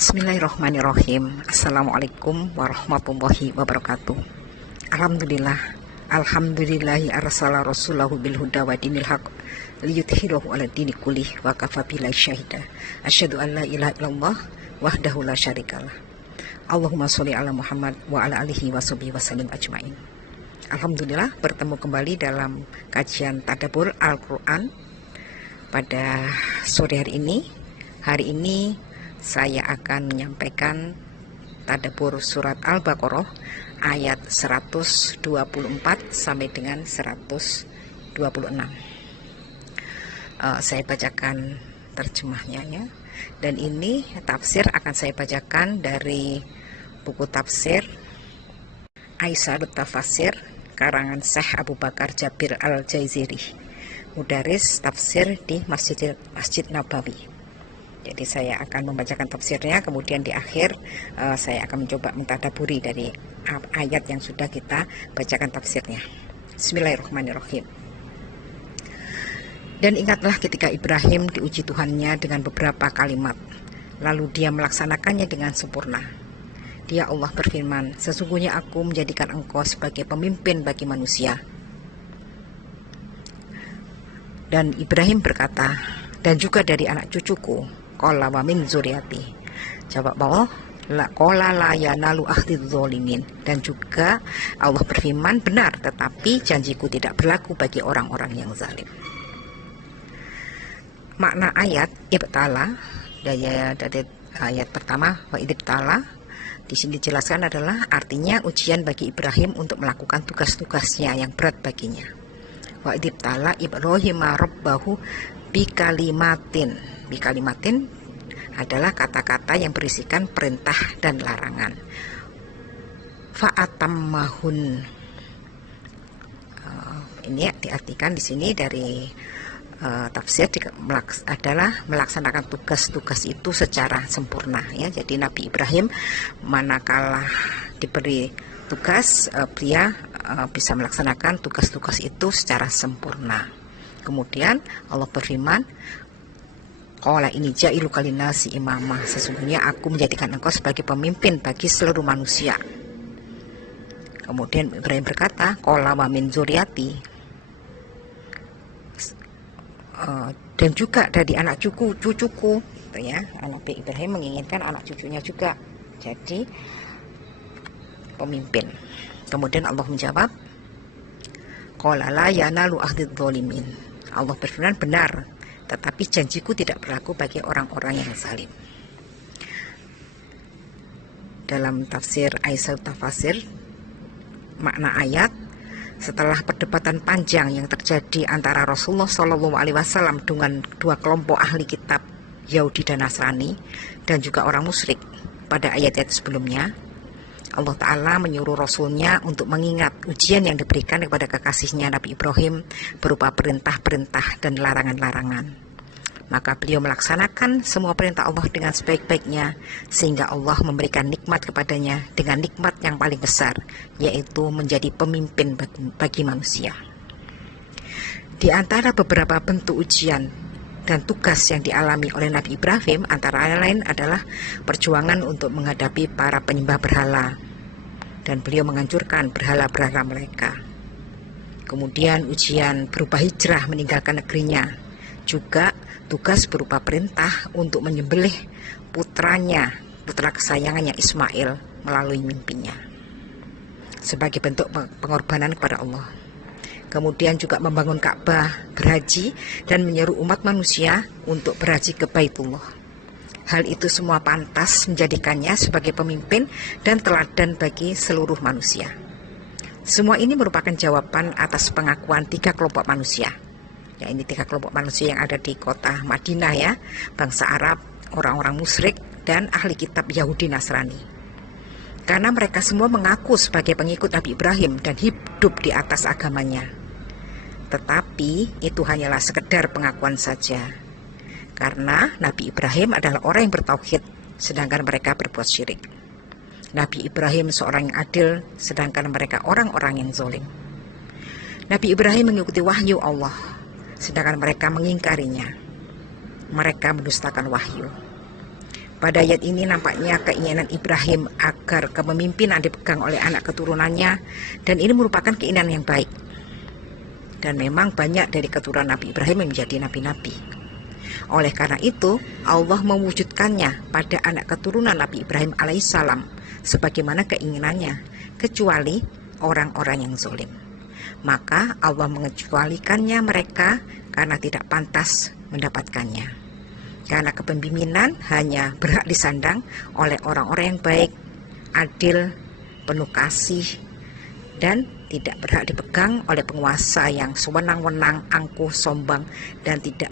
Bismillahirrahmanirrahim. Assalamualaikum warahmatullahi wabarakatuh. Alhamdulillah. Alhamdulillahi arsala rasulahu bil huda wa dinil haq liyudhhirahu ala dini kullih wa kafa billahi syahida. Asyhadu an la ilaha illallah wahdahu la syarikalah. Allahumma sholli ala Muhammad wa ala alihi wa sahbihi wasallim ajmain. Alhamdulillah, bertemu kembali dalam kajian tadabbur Al-Qur'an pada sore hari ini. Hari ini saya akan menyampaikan tadabbur surat Al-Baqarah ayat 124 sampai dengan 126. Saya bacakan terjemahnya ya. Dan ini tafsir akan saya bacakan dari buku tafsir Aisarut Tafasir karangan Syekh Abu Bakar Jabir Al-Jaiziri, mudaris tafsir di Masjid Nabawi. Jadi saya akan membacakan tafsirnya, kemudian di akhir saya akan mencoba mentadaburi dari ayat yang sudah kita bacakan tafsirnya. Bismillahirrahmanirrahim. Dan ingatlah ketika Ibrahim diuji Tuhannya dengan beberapa kalimat, lalu dia melaksanakannya dengan sempurna. Dia Allah berfirman, sesungguhnya aku menjadikan engkau sebagai pemimpin bagi manusia. Dan Ibrahim berkata, dan juga dari anak cucuku. Qala wa min zuriati. Jawab Allah, qala la yanalu ahdidz zalimin. Dan juga Allah berfirman, benar, tetapi janjiku tidak berlaku bagi orang-orang yang zalim. Makna ayat ibtala dari ayat pertama wa ibtala di sini dijelaskan adalah artinya ujian bagi Ibrahim untuk melakukan tugas-tugasnya yang berat baginya. Wa ibtala Ibrahim rabbahu bikalimatin. Bikalimatin adalah kata-kata yang berisikan perintah dan larangan. Fa'atammahun. Ini diartikan di sini dari tafsir adalah melaksanakan tugas-tugas itu secara sempurna ya. Jadi Nabi Ibrahim manakala diberi tugas, dia bisa melaksanakan tugas-tugas itu secara sempurna. Kemudian Allah berfirman, qala ini ja'ilu kalinasi imamah, sesungguhnya aku menjadikan engkau sebagai pemimpin bagi seluruh manusia. Kemudian Ibrahim berkata, qala wa min zuriati, dan juga dari anak cucuku gitu ya. Nabi Ibrahim menginginkan anak cucunya juga jadi pemimpin. Kemudian Allah menjawab, qala la yanalu ahdidz zalimin. Allah berfirman, benar, tetapi janjiku tidak berlaku bagi orang-orang yang zalim. Dalam tafsir Aisarut Tafasir, makna ayat, setelah perdebatan panjang yang terjadi antara Rasulullah SAW dengan dua kelompok ahli kitab Yahudi dan Nasrani dan juga orang musyrik pada ayat-ayat sebelumnya, Allah Ta'ala menyuruh Rasulnya untuk mengingat ujian yang diberikan kepada kekasihnya Nabi Ibrahim berupa perintah-perintah dan larangan-larangan. Maka beliau melaksanakan semua perintah Allah dengan sebaik-baiknya, sehingga Allah memberikan nikmat kepadanya dengan nikmat yang paling besar, yaitu menjadi pemimpin bagi manusia. Di antara beberapa bentuk ujian dan tugas yang dialami oleh Nabi Ibrahim antara lain adalah perjuangan untuk menghadapi para penyembah berhala, dan beliau menghancurkan berhala-berhala mereka. Kemudian ujian berupa hijrah meninggalkan negerinya, juga tugas berupa perintah untuk menyembelih putra kesayangannya Ismail melalui mimpinya sebagai bentuk pengorbanan kepada Allah. Kemudian juga membangun Ka'bah, berhaji, dan menyeru umat manusia untuk berhaji ke Baitullah. Hal itu semua pantas menjadikannya sebagai pemimpin dan teladan bagi seluruh manusia. Semua ini merupakan jawaban atas pengakuan tiga kelompok manusia. Ya, ini tiga kelompok manusia yang ada di kota Madinah ya, bangsa Arab, orang-orang musyrik, dan ahli kitab Yahudi Nasrani. Karena mereka semua mengaku sebagai pengikut Nabi Ibrahim dan hidup di atas agamanya. Tetapi itu hanyalah sekedar pengakuan saja. Karena Nabi Ibrahim adalah orang yang bertauhid, sedangkan mereka berbuat syirik. Nabi Ibrahim seorang yang adil, sedangkan mereka orang-orang yang zalim. Nabi Ibrahim mengikuti wahyu Allah, sedangkan mereka mengingkarinya. Mereka mendustakan wahyu. Pada ayat ini nampaknya keinginan Ibrahim agar kepemimpinan dipegang oleh anak keturunannya, dan ini merupakan keinginan yang baik. Dan memang banyak dari keturunan Nabi Ibrahim yang menjadi nabi-nabi. Oleh karena itu, Allah mewujudkannya pada anak keturunan Nabi Ibrahim alaihissalam sebagaimana keinginannya, kecuali orang-orang yang zalim. Maka Allah mengecualikannya mereka karena tidak pantas mendapatkannya. Karena kepemimpinan hanya berhak disandang oleh orang-orang yang baik, adil, penuh kasih, dan tidak berhak dipegang oleh penguasa yang sewenang-wenang, angkuh, sombong, dan tidak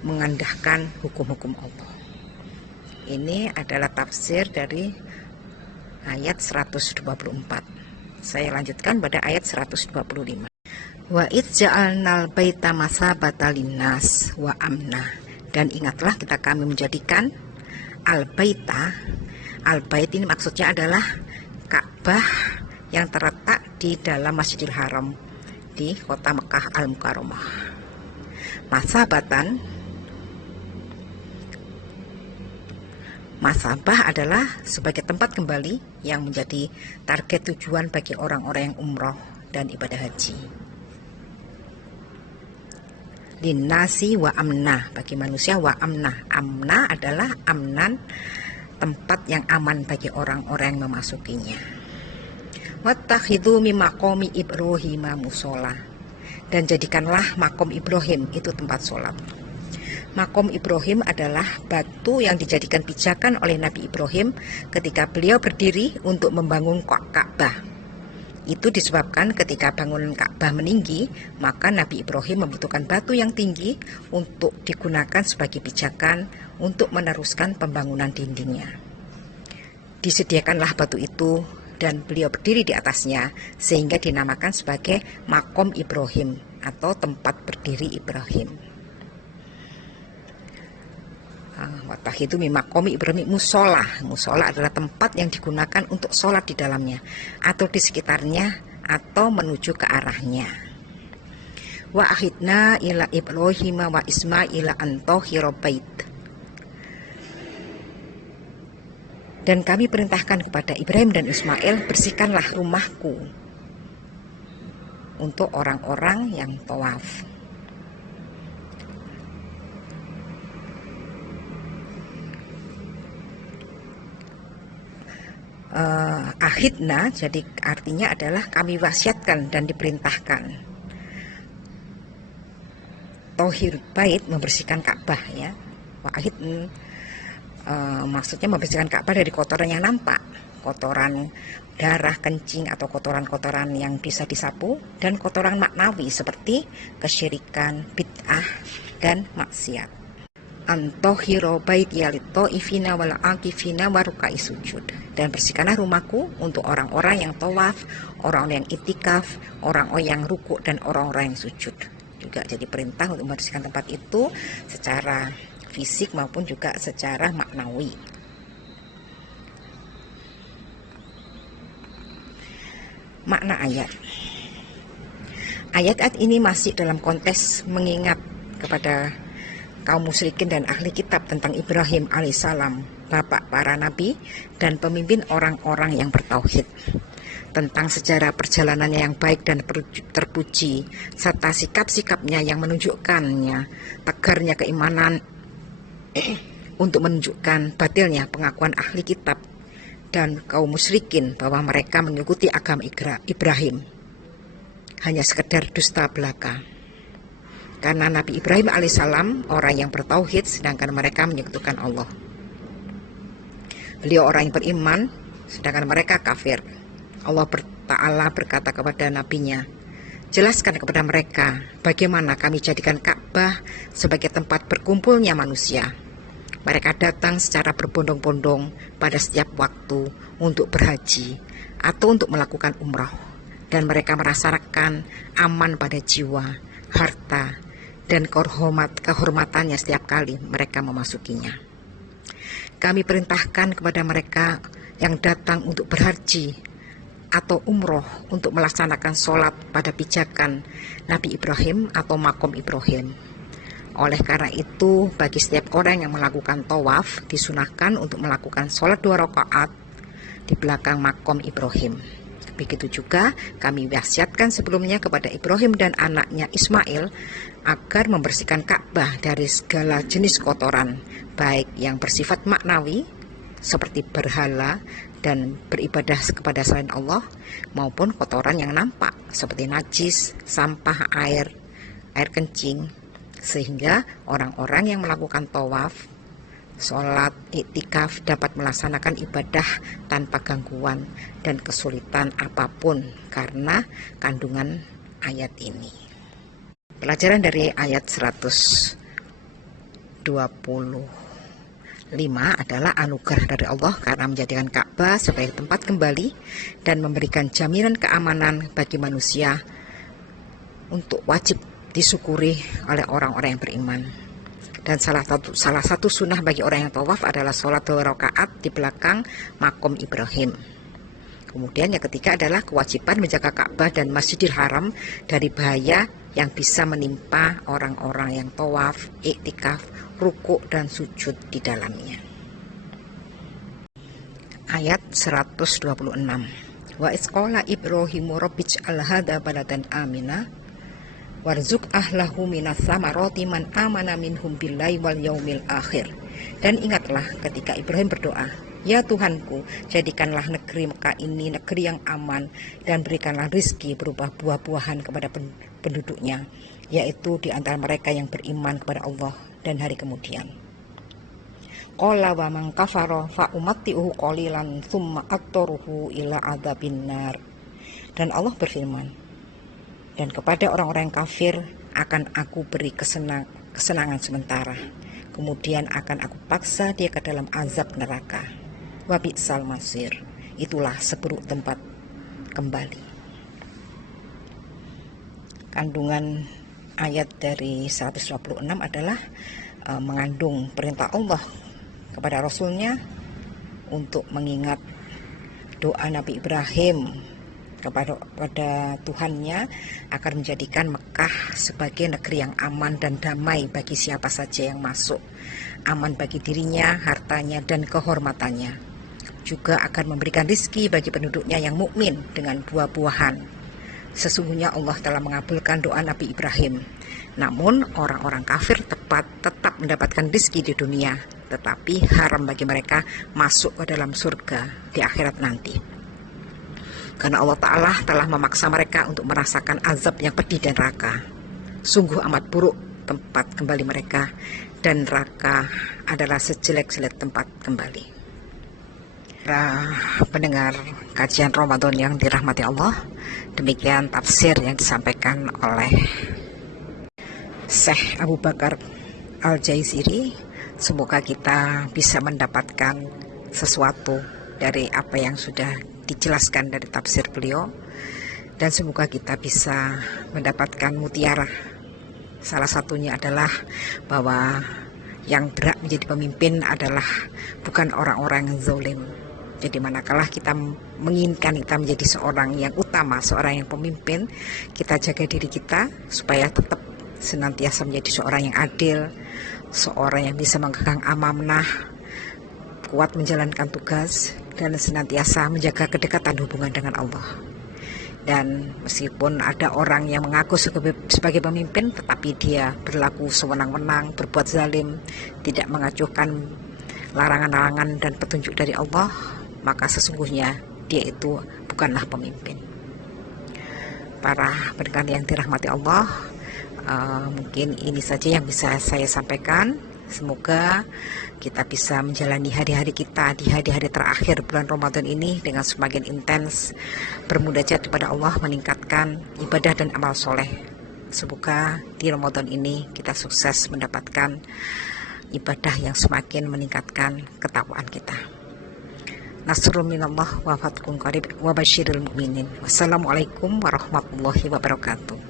mengandahkan hukum-hukum Allah. Ini adalah tafsir dari ayat 124. Saya lanjutkan pada ayat 125. Wa idz ja'alnal baita masabata linnas wa amna. Dan ingatlah kami menjadikan al-baita. Al-bait ini maksudnya adalah Ka'bah yang terletak di dalam Masjidil Haram di kota Mekah Al-Mukarramah. Masabah adalah sebagai tempat kembali yang menjadi target tujuan bagi orang-orang yang umroh dan ibadah haji. Linnasi wa amna, bagi manusia, wa amna. Amna adalah amnan, tempat yang aman bagi orang-orang yang memasukinya. Wattakhidhu min maqami Ibrahim mushola, dan jadikanlah makom Ibrahim itu tempat sholat. Makom Ibrahim adalah batu yang dijadikan pijakan oleh Nabi Ibrahim ketika beliau berdiri untuk membangun Ka'bah. Itu disebabkan ketika bangunan Ka'bah meninggi, maka Nabi Ibrahim membutuhkan batu yang tinggi untuk digunakan sebagai pijakan untuk meneruskan pembangunan dindingnya. Disediakanlah batu itu dan beliau berdiri di atasnya sehingga dinamakan sebagai Makom Ibrahim atau tempat berdiri Ibrahim. Wattakhidhu min maqami Ibrahim mushola. Mushola adalah tempat yang digunakan untuk sholat di dalamnya atau di sekitarnya atau menuju ke arahnya. Wa akhidna ila Ibrahim wa Ismaila an tahira bait. Dan kami perintahkan kepada Ibrahim dan Ismail, bersihkanlah rumahku untuk orang-orang yang tawaf. Akhidna jadi artinya adalah kami wasiatkan dan diperintahkan. Tohir bait, membersihkan Ka'bah ya. Wahid maksudnya membersihkan Ka'bah dari kotoran yang nampak, kotoran darah, kencing atau kotoran-kotoran yang bisa disapu, dan kotoran maknawi seperti kesyirikan, bid'ah, dan maksiat. Antohiro bait yalito ifina wal akifina warukai sujud, dan bersihkanlah rumahku untuk orang-orang yang tawaf, orang-orang yang itikaf, orang-orang yang rukuk, dan orang-orang yang sujud. Juga jadi perintah untuk membersihkan tempat itu secara fisik maupun juga secara maknawi. Makna ayat. Ayat-ayat ini masih dalam konteks mengingat kepada kaum musyrikin dan ahli kitab tentang Ibrahim alaihissalam, bapak para nabi dan pemimpin orang-orang yang bertauhid, tentang sejarah perjalanannya yang baik dan terpuji, serta sikap-sikapnya yang menunjukkannya tegarnya keimanan untuk menunjukkan batilnya pengakuan ahli kitab dan kaum musyrikin bahwa mereka mengikuti agama Ibrahim hanya sekedar dusta belaka. Karena Nabi Ibrahim alaihissalam orang yang bertauhid, sedangkan mereka menyekutukan Allah. Beliau orang yang beriman, sedangkan mereka kafir. Allah Ta'ala berkata kepada nabinya, jelaskan kepada mereka bagaimana kami jadikan Ka'bah sebagai tempat berkumpulnya manusia. Mereka datang secara berbondong-bondong pada setiap waktu untuk berhaji atau untuk melakukan umrah, dan mereka merasakan aman pada jiwa, harta, dan kehormatannya setiap kali mereka memasukinya. Kami perintahkan kepada mereka yang datang untuk berhaji atau umroh untuk melaksanakan sholat pada pijakan Nabi Ibrahim atau makom Ibrahim. Oleh karena itu, bagi setiap orang yang melakukan tawaf, disunahkan untuk melakukan sholat 2 rakaat di belakang makom Ibrahim. Begitu juga kami wasiatkan sebelumnya kepada Ibrahim dan anaknya Ismail agar membersihkan Ka'bah dari segala jenis kotoran, baik yang bersifat maknawi seperti berhala dan beribadah kepada selain Allah, maupun kotoran yang nampak seperti najis, sampah, air kencing, sehingga orang-orang yang melakukan tawaf, sholat, iktikaf dapat melaksanakan ibadah tanpa gangguan dan kesulitan apapun karena kandungan ayat ini. Pelajaran dari ayat 125 adalah anugerah dari Allah karena menjadikan Ka'bah sebagai tempat kembali dan memberikan jaminan keamanan bagi manusia untuk wajib disyukuri oleh orang-orang yang beriman. Dan salah satu sunnah bagi orang yang tawaf adalah sholat 2 rakaat di belakang makom Ibrahim. Kemudian yang ketiga adalah kewajiban menjaga Ka'bah dan Masjidil Haram dari bahaya yang bisa menimpa orang-orang yang tawaf, iktikaf, rukuk dan sujud di dalamnya. Ayat 126. Wa isqala Ibrahimu rabbij'al hadza baladan amina warzuq ahlahu minas samarati man amana minhum billahi wal yaumil akhir. Dan ingatlah ketika Ibrahim berdoa, ya Tuhanku, jadikanlah negeri Mekah ini negeri yang aman dan berikanlah rizki berupa buah-buahan kepada penduduknya, yaitu di antara mereka yang beriman kepada Allah dan hari kemudian. Qala wa man kafara fa umatti'uhu qalilan tsumma attaruhu ila adzabin nar. Dan Allah berfirman, dan kepada orang-orang yang kafir akan aku beri kesenangan sementara, kemudian akan aku paksa dia ke dalam azab neraka. Wa bi'sal masir, itulah seburuk tempat kembali. Kandungan ayat dari 126 adalah mengandung perintah Allah kepada Rasulnya untuk mengingat doa Nabi Ibrahim kepada Tuhannya agar menjadikan Mekah sebagai negeri yang aman dan damai bagi siapa saja yang masuk, aman bagi dirinya, hartanya, dan kehormatannya. Juga akan memberikan rizki bagi penduduknya yang mukmin dengan buah-buahan. Sesungguhnya Allah telah mengabulkan doa Nabi Ibrahim. Namun orang-orang kafir tetap mendapatkan rizki di dunia, tetapi haram bagi mereka masuk ke dalam surga di akhirat nanti. Karena Allah Ta'ala telah memaksa mereka untuk merasakan azab yang pedih dan neraka. Sungguh amat buruk tempat kembali mereka, dan neraka adalah sejelek-jelek tempat kembali. Para pendengar kajian Ramadan yang dirahmati Allah, demikian tafsir yang disampaikan oleh Syekh Abu Bakar Al-Jaiziri. Semoga kita bisa mendapatkan sesuatu dari apa yang sudah dijelaskan dari tafsir beliau, dan semoga kita bisa mendapatkan mutiara. Salah satunya adalah bahwa yang berhak menjadi pemimpin adalah bukan orang-orang yang zalim. Jadi manakala kita menginginkan kita menjadi seorang yang utama, seorang yang pemimpin, kita jaga diri kita supaya tetap senantiasa menjadi seorang yang adil, seorang yang bisa memegang amanah, kuat menjalankan tugas, dan senantiasa menjaga kedekatan hubungan dengan Allah. Dan meskipun ada orang yang mengaku sebagai pemimpin, tetapi dia berlaku sewenang-wenang, berbuat zalim, tidak mengacuhkan larangan-larangan dan petunjuk dari Allah, maka sesungguhnya dia itu bukanlah pemimpin. Para pendengar yang dirahmati Allah, mungkin ini saja yang bisa saya sampaikan. Semoga kita bisa menjalani hari-hari kita di hari-hari terakhir bulan Ramadan ini dengan semakin intens, bermunajat kepada Allah, meningkatkan ibadah dan amal soleh. Semoga di Ramadan ini kita sukses mendapatkan ibadah yang semakin meningkatkan ketakwaan kita. Nasrul minallah wa fathun qarib wa basyiril mu'minin. Wassalamualaikum warahmatullahi wabarakatuh.